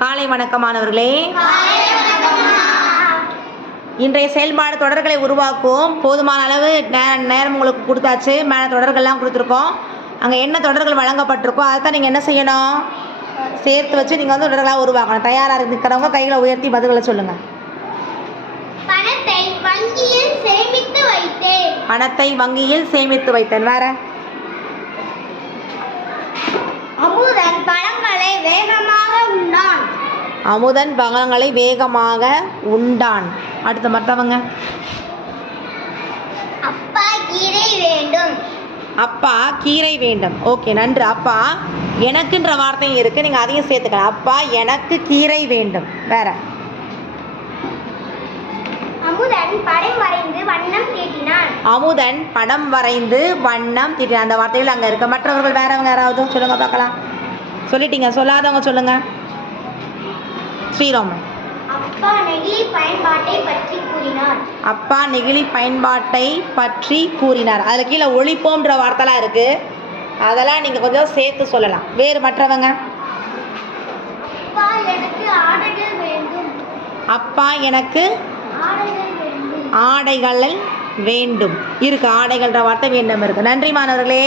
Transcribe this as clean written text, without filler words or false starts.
காலை வணக்கம் மாணவர்களே. இன்றைய செயல்பாடு தொடர்களை உருவாக்குவோம். போதுமான அளவு நேரம் உங்களுக்கு கொடுத்தாச்சு. மேலே தொடர்கள்லாம் கொடுத்துருக்கோம். அங்கே என்ன தொடர்கள் வழங்கப்பட்டிருக்கோ அதை தான் நீங்கள் என்ன செய்யணும், சேர்த்து வச்சு நீங்கள் வந்து தொடர்களாக உருவாக்கணும். தயாராக இருக்கிறவங்க கைகளை உயர்த்தி பதில்களை சொல்லுங்கள். பணத்தை வங்கியில் சேமித்து வைத்தேன். பணத்தை வங்கியில் சேமித்து வைத்தேன். வேற? அமுதன் பழங்களை வேகமாக உண்டான். அமுதன் பழங்களை வேகமாக உண்டான். அடுத்த மற்றவங்க. அப்பா கீரை வேண்டும். அப்பா கீரை வேண்டும். ஓகே, நன்று. அப்பா எனக்குன்ற வார்த்தையும் இருக்குது, நீங்கள் அதையும் சேர்த்துக்கலாம். அப்பா எனக்கு கீரை வேண்டும். வேற? அமுதன் படம் வரைந்து வண்ணம் தீட்டினான். அமுதன் படம் வரைந்து வண்ணம் தீட்டினான். அந்த வார்த்தைகள் அங்கே இருக்கு. மற்றவர்கள் வேறவங்க யாராவது சொல்லுங்க பார்க்கலாம். சொல்லிட்டீங்க, சொல்லாதவங்க சொல்லுங்க. ஸ்ரீராமன். அப்பா நெகிழி பயன்பாட்டை பற்றி கூறினார். அப்பா நெகிழி பயன்பாட்டை பற்றி கூறினார். அதில் கீழே ஒழிப்போம்ன்ற வார்த்தைலாம் இருக்கு, அதெல்லாம் நீங்கள் கொஞ்சம் சேர்த்து சொல்லலாம். வேறு மற்றவங்க? அப்பா எனக்கு ஆடைகள் வேண்டும். அப்பா எனக்கு ஆடைகள் வேண்டும். ஆடைகளை வேண்டும் இருக்கு. ஆடைகள்ன்ற வார்த்தை வேண்டும் இருக்கு. நன்றி மாணவர்களே.